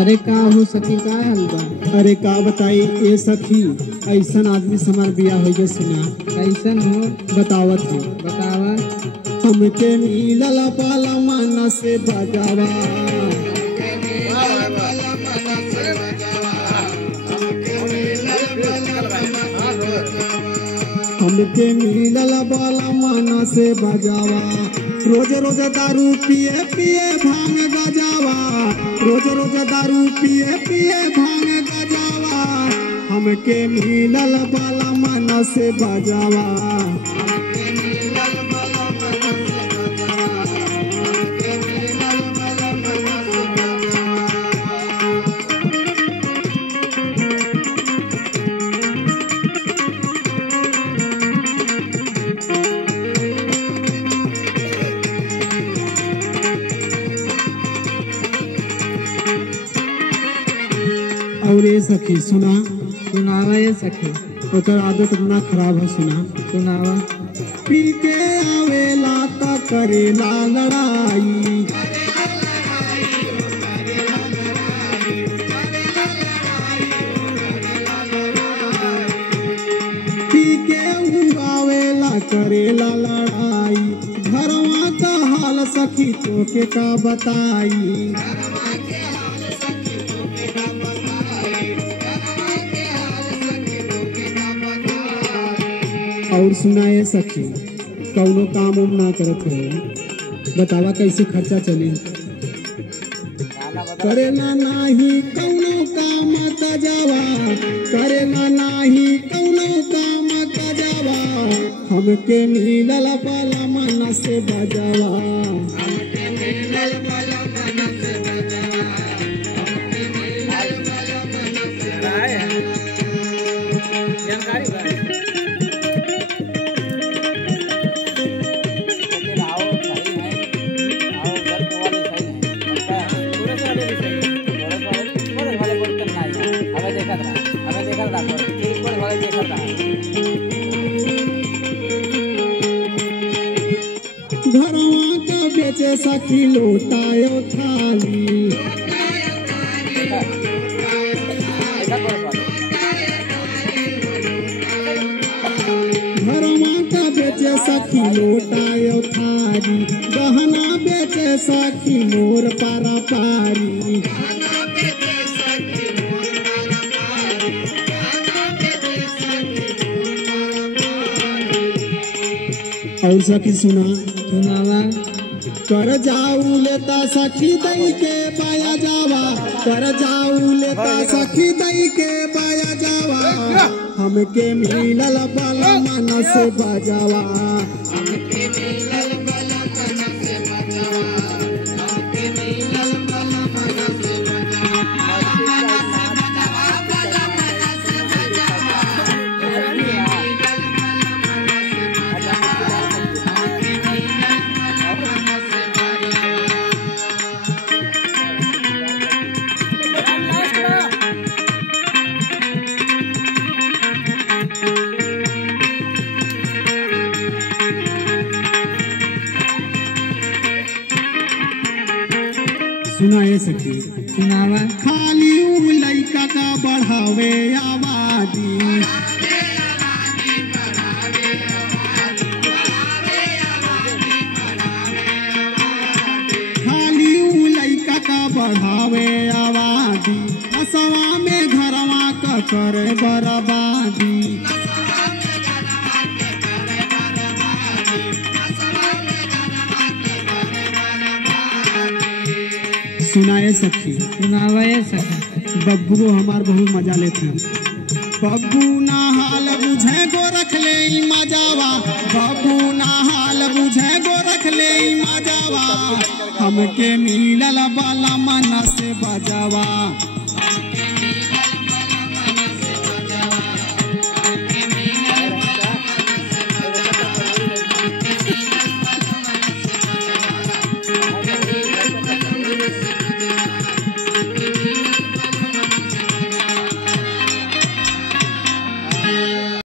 अरे का हो सखी का हाल बा? अरे का बताई ए सखी, ऐसन आदमी से हमार बियाह हो गए सुना। कैसन हो? बतावत है। बतावा। हमके मिलल पाला मन से बजावा, हमके मिलल बाला मन से बजावा। रोज रोज दारू पिए पिए भांग गजावा, रोज रोज दारू पिए पिए भांग गजावा। हमके मिलल बाला मन से बजावा, और ये सखी सुना। सुनावा ये सखी। ओकर आदत इतना खराब है सुना। सुनावा। पी के आवेला त करेला लड़ाई, पी के आवेला करेला लड़ाई। घरवा का हाल सखी तोके का बताई, और सुनाए सखी कौनो काम उम ना करत है। बतावा कैसे खर्चा चली। करेला नाही कौनो काम कजावा, करेला नाही कौनो काम कजावा। हमके मिलल बाला मन से बजावा, घरवा का बेचे सखी लोटायो थाली, घरवा का बेचे सखी लोटायो थाली। गहना बेचे सखी मोर पारा पारी, और सखी सुना। सुनावा। कर जाऊ लेता सखी दई के पाया जावा, कर जाऊ लेता सखी दई के पाया जावा। हमके मिलल बाला मन से बजावा, सुनाए सखी। सुनावा। खाली उ लइका का बढ़ावे आबादी, खाली उ लइका का बढ़ावे आबादी। असवा में घरवा का करे बर्बादी, सुनाए सखी। सुनावा ये सखी। बब्बू को हमार बहुत मजा लेते हैं। बब्बू ना हाल बुझे गो रख ले मजावा, बब्बू ना हाल बुझे गो रख ले मजावा। हमके मिलल बाला मन से बजावा,